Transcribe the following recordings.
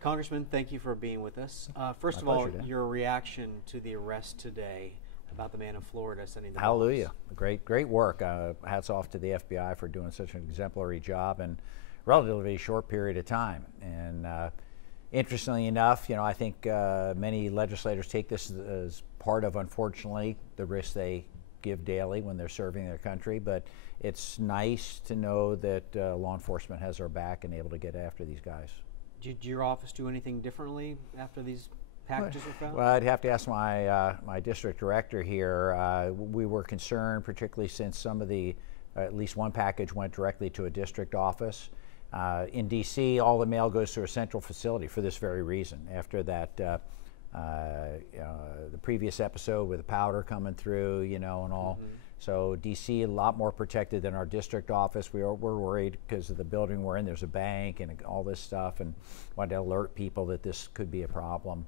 Congressman, thank you for being with us. First of all, your reaction to the arrest today about the man in Florida sending the Hallelujah. Great work. Hats off to the FBI for doing such an exemplary job in a relatively short period of time. And interestingly enough, I think many legislators take this as part of, unfortunately, the risk they give daily when they're serving their country. But it's nice to know that law enforcement has our back and able to get after these guys. Did your office do anything differently after these packages were found? Well, I'd have to ask my district director here. We were concerned, particularly since some of the, at least one package went directly to a district office. In D.C., all the mail goes to a central facility for this very reason. After that, the previous episode with the powder coming through, and all. Mm-hmm. So D.C. a lot more protected than our district office. We're worried because of the building we're in. There's a bank and all this stuff, and wanted to alert people that this could be a problem.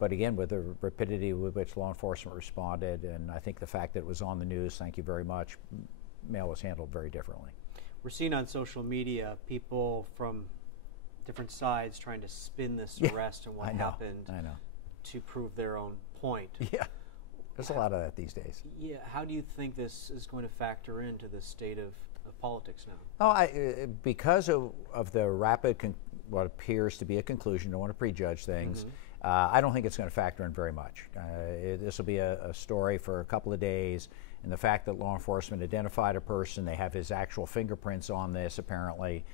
But again, with the rapidity with which law enforcement responded, and I think the fact that it was on the news, thank you very much, mail was handled very differently. We're seeing on social media people from different sides trying to spin this arrest and what happened to prove their own point. Yeah. There's a lot of that these days. Yeah. How do you think this is going to factor into the state of politics now? Oh, because of the rapid, what appears to be a conclusion, don't want to prejudge things, I don't think it's going to factor in very much. This will be a story for a couple of days, and the fact that law enforcement identified a person, they have his actual fingerprints on this apparently,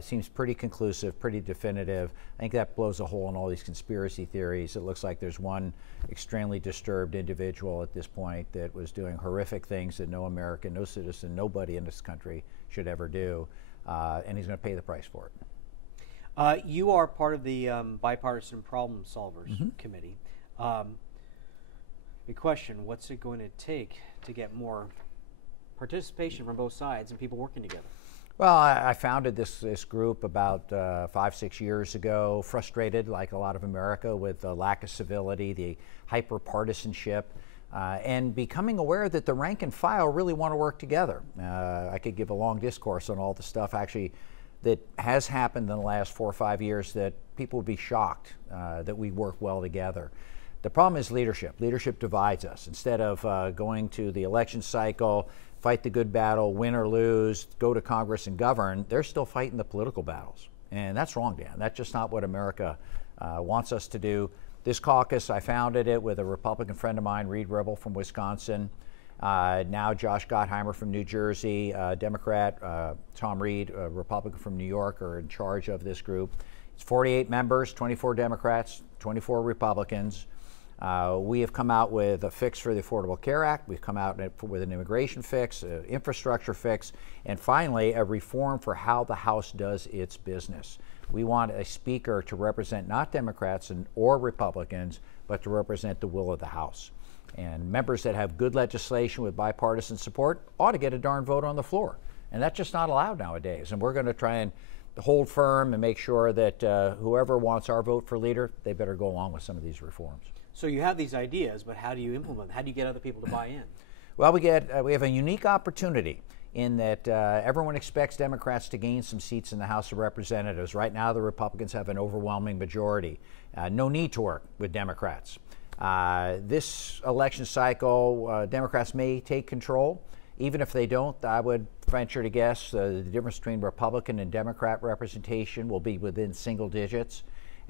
seems pretty conclusive, pretty definitive. I think that blows a hole in all these conspiracy theories. It looks like there's one extremely disturbed individual at this point that was doing horrific things that no American, no citizen, nobody in this country should ever do, and he's going to pay the price for it. You are part of the Bipartisan Problem Solvers Committee. Big question, what's it going to take to get more participation from both sides and people working together? Well, I founded this group about 5-6 years ago, frustrated like a lot of America with the lack of civility, the hyper-partisanship, and becoming aware that the rank and file really want to work together. I could give a long discourse on all the stuff actually that has happened in the last 4 or 5 years that people would be shocked that we work well together. The problem is leadership. Leadership divides us. Instead of going to the election cycle, fight the good battle, win or lose, go to Congress and govern, they're still fighting the political battles. And that's wrong, Dan. That's just not what America wants us to do. This caucus, I founded it with a Republican friend of mine, Reed Ribble from Wisconsin. Now Josh Gottheimer from New Jersey, Democrat, Tom Reed, a Republican from New York, are in charge of this group. It's 48 members, 24 Democrats, 24 Republicans. We have come out with a fix for the Affordable Care Act. We've come out with an immigration fix, an infrastructure fix, and finally a reform for how the House does its business. We want a speaker to represent not Democrats or Republicans, but to represent the will of the House. And members that have good legislation with bipartisan support ought to get a darn vote on the floor. And that's just not allowed nowadays. And we're going to try and hold firm and make sure that whoever wants our vote for leader, they better go along with some of these reforms. So you have these ideas, but how do you implement them? How do you get other people to buy in? Well, we have a unique opportunity in that everyone expects Democrats to gain some seats in the House of Representatives. Right now, the Republicans have an overwhelming majority. No need to work with Democrats. This election cycle, Democrats may take control. Even if they don't, I would venture to guess the difference between Republican and Democrat representation will be within single digits.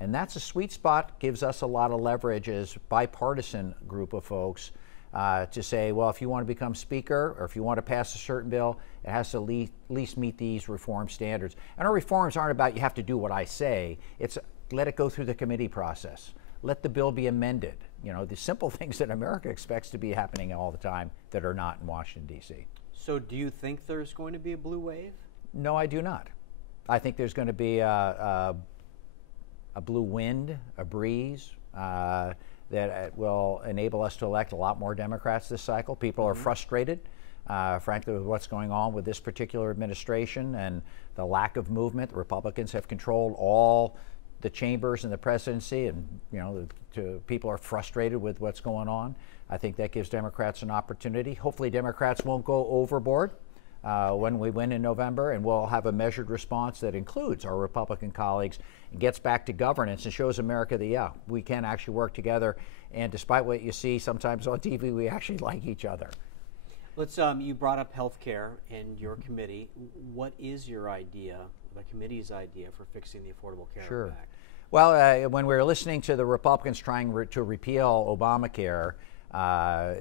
And that's a sweet spot, gives us a lot of leverage as bipartisan group of folks to say, well, if you want to become speaker or if you want to pass a certain bill, it has to at least meet these reform standards. And our reforms aren't about you have to do what I say. It's let it go through the committee process. Let the bill be amended. You know, the simple things that America expects to be happening all the time that are not in Washington, D.C. So do you think there's going to be a blue wave? No, I do not. I think there's going to be a blue wind, a breeze that will enable us to elect a lot more Democrats this cycle. People are frustrated, frankly, with what's going on with this particular administration and the lack of movement. The Republicans have controlled all the chambers and the presidency, and people are frustrated with what's going on. I think that gives Democrats an opportunity. Hopefully Democrats won't go overboard. when we win in November, and we'll have a measured response that includes our Republican colleagues and gets back to governance and shows America that, yeah, we can actually work together. And despite what you see sometimes on TV, we actually like each other. Let's. You brought up healthcare and your committee. What is your idea, the committee's idea, for fixing the Affordable Care Act? Well, when we were listening to the Republicans trying to repeal Obamacare,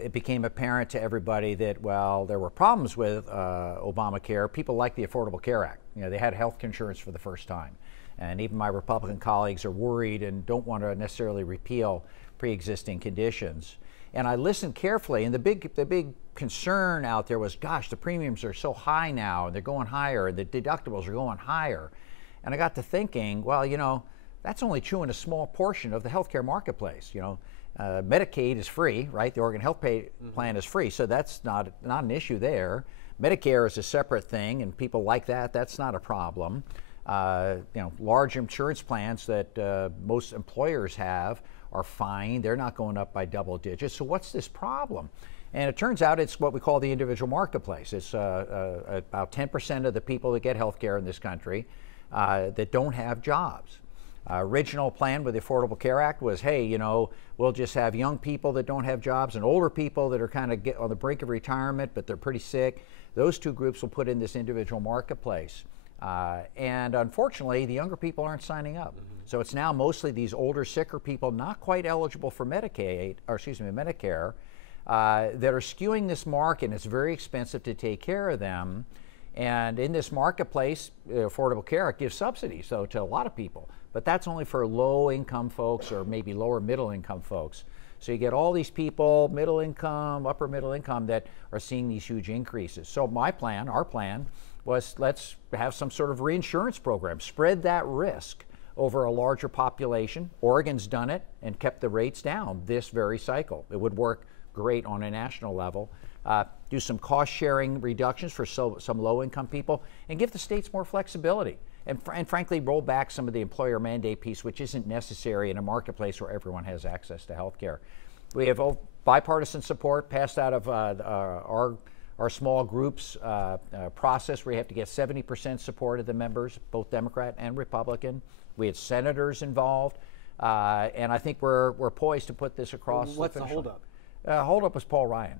it became apparent to everybody that, well, there were problems with Obamacare. People like the Affordable Care Act. You know, they had health insurance for the first time. And even my Republican colleagues are worried and don't want to necessarily repeal pre-existing conditions. And I listened carefully, and the big concern out there was, gosh, the premiums are so high now, and they're going higher, and the deductibles are going higher. And I got to thinking, well, you know, that's only true in a small portion of the healthcare marketplace. You know, Medicaid is free, right? The Oregon Health Plan is free, so that's not an issue there. Medicare is a separate thing, and people like that. That's not a problem. You know, large insurance plans that most employers have are fine. They're not going up by double digits. So what's this problem? And it turns out it's what we call the individual marketplace. It's about 10% of the people that get health care in this country that don't have jobs. Original plan with the Affordable Care Act was, hey, you know, we'll just have young people that don't have jobs and older people that are kind of on the brink of retirement, but they're pretty sick. Those two groups will put in this individual marketplace. And unfortunately, the younger people aren't signing up. So it's now mostly these older, sicker people not quite eligible for Medicare, that are skewing this market, and it's very expensive to take care of them. And in this marketplace, Affordable Care Act gives subsidies, so to a lot of people. But that's only for low-income folks or maybe lower middle-income folks. So you get all these people, middle income, upper middle income, that are seeing these huge increases. So my plan, our plan, was let's have some sort of reinsurance program, spread that risk over a larger population. Oregon's done it and kept the rates down this very cycle. It would work great on a national level. Do some cost-sharing reductions for some low-income people, and give the states more flexibility. And frankly, roll back some of the employer mandate piece, which isn't necessary in a marketplace where everyone has access to health care. We have bipartisan support passed out of our small groups process, where you have to get 70% support of the members, both Democrat and Republican. We had senators involved, and I think we're poised to put this across. What's the holdup? Holdup was Paul Ryan.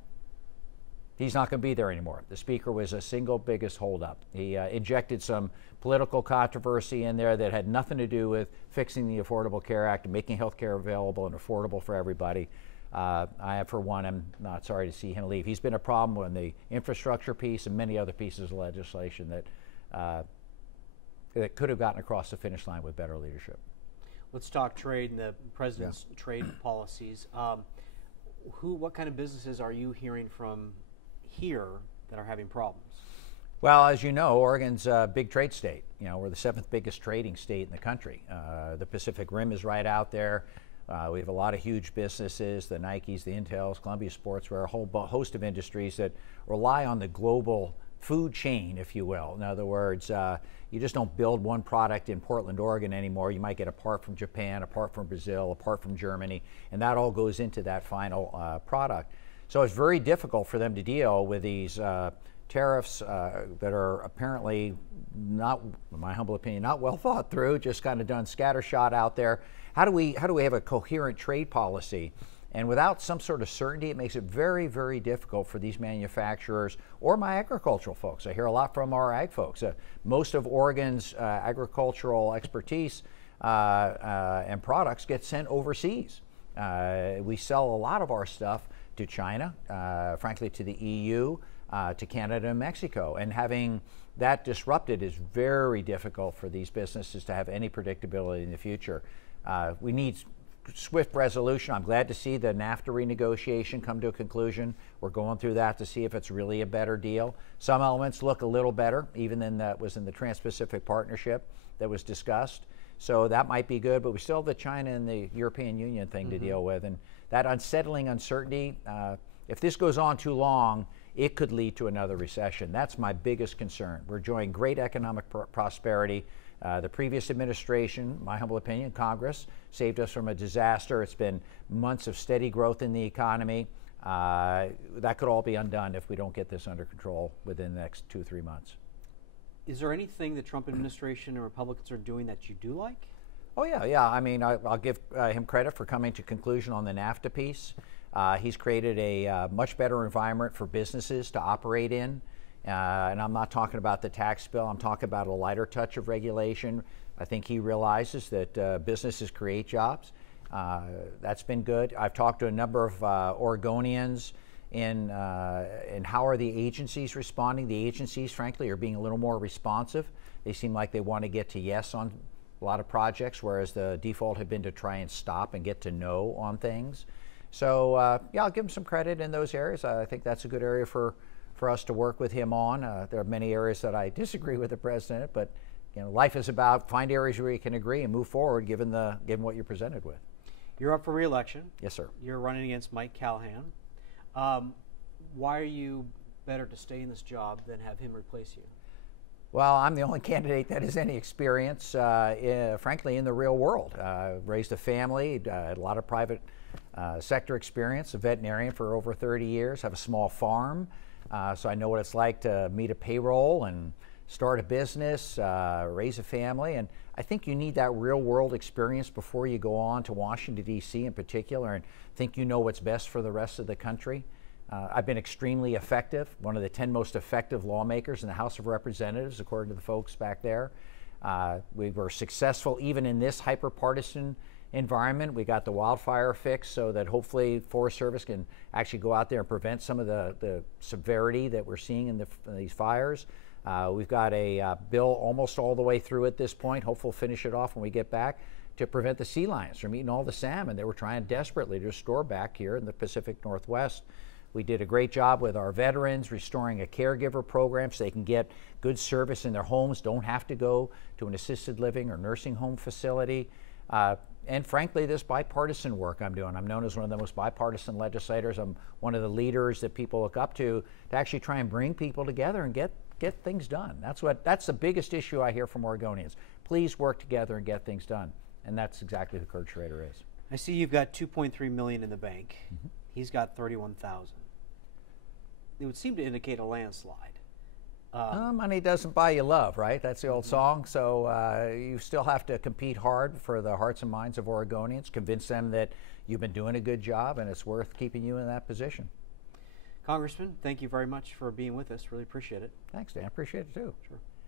He's not going to be there anymore. The speaker was the single biggest holdup. He injected some political controversy in there that had nothing to do with fixing the Affordable Care Act and making health care available and affordable for everybody. I, for one, am not sorry to see him leave. He's been a problem on the infrastructure piece and many other pieces of legislation that could have gotten across the finish line with better leadership. Let's talk trade and the president's trade policies. What kind of businesses are you hearing from here that are having problems? Well, as you know, Oregon's a big trade state. You know, we're the 7th biggest trading state in the country. The Pacific Rim is right out there. We have a lot of huge businesses, the Nikes, the Intels, Columbia Sportswear, a whole host of industries that rely on the global food chain, if you will. In other words, you just don't build one product in Portland, Oregon anymore. You might get a part from Japan, a part from Brazil, a part from Germany, and that all goes into that final product. So it's very difficult for them to deal with these tariffs that are apparently not, in my humble opinion, not well thought through, just kind of done scattershot out there. How do we have a coherent trade policy? And without some sort of certainty, it makes it very, very difficult for these manufacturers or my agricultural folks. I hear a lot from our ag folks. Most of Oregon's agricultural expertise and products get sent overseas. We sell a lot of our stuff to China, frankly to the EU, to Canada and Mexico. And having that disrupted is very difficult for these businesses to have any predictability in the future. We need swift resolution. I'm glad to see the NAFTA renegotiation come to a conclusion. We're going through that to see if it's really a better deal. Some elements look a little better, even than that was in the Trans-Pacific Partnership that was discussed. So that might be good, but we still have the China and the European Union thing to deal with. And that unsettling uncertainty, if this goes on too long, it could lead to another recession. That's my biggest concern. We're enjoying great economic prosperity. The previous administration, my humble opinion, Congress, saved us from a disaster. It's been months of steady growth in the economy. that could all be undone if we don't get this under control within the next 2-3 months. Is there anything the Trump administration and Republicans are doing that you do like? Oh, yeah. I mean, I'll give him credit for coming to conclusion on the NAFTA piece. He's created a much better environment for businesses to operate in. And I'm not talking about the tax bill. I'm talking about a lighter touch of regulation. I think he realizes that businesses create jobs. That's been good. I've talked to a number of Oregonians in how are the agencies responding. The agencies, frankly, are being a little more responsive. They seem like they want to get to yes on a lot of projects, whereas the default had been to try and stop and get to no on things. So, yeah, I'll give him some credit in those areas. I think that's a good area for us to work with him on. There are many areas that I disagree with the president, but life is about find areas where you can agree and move forward given what you're presented with. You're up for re-election. Yes, sir. You're running against Mike Callahan. Why are you better to stay in this job than have him replace you? Well, I'm the only candidate that has any experience, frankly, in the real world. Raised a family, had a lot of private sector experience, a veterinarian for over 30 years, have a small farm, so I know what it's like to meet a payroll and start a business, raise a family, and I think you need that real world experience before you go on to Washington, D.C. in particular, and think you know what's best for the rest of the country. I've been extremely effective, one of the 10 most effective lawmakers in the House of Representatives, according to the folks back there. We were successful even in this hyper-partisan environment. We got the wildfire fixed so that hopefully Forest Service can actually go out there and prevent some of the severity that we're seeing in these fires. We've got a bill almost all the way through at this point. Hopefully we'll finish it off when we get back to prevent the sea lions from eating all the salmon they were trying desperately to restore back here in the Pacific Northwest. We did a great job with our veterans, restoring a caregiver program so they can get good service in their homes, don't have to go to an assisted living or nursing home facility. And frankly, this bipartisan work I'm doing. I'm known as one of the most bipartisan legislators. I'm one of the leaders that people look up to actually try and bring people together and get things done. That's the biggest issue I hear from Oregonians. Please work together and get things done. And that's exactly who Kurt Schrader is. I see you've got $2.3 million in the bank. Mm-hmm. He's got $31,000. It would seem to indicate a landslide. Money doesn't buy you love, right? That's the old song. So you still have to compete hard for the hearts and minds of Oregonians, convince them that you've been doing a good job and it's worth keeping you in that position. Congressman, thank you very much for being with us. Really appreciate it. Thanks, Dan. Appreciate it too. Sure.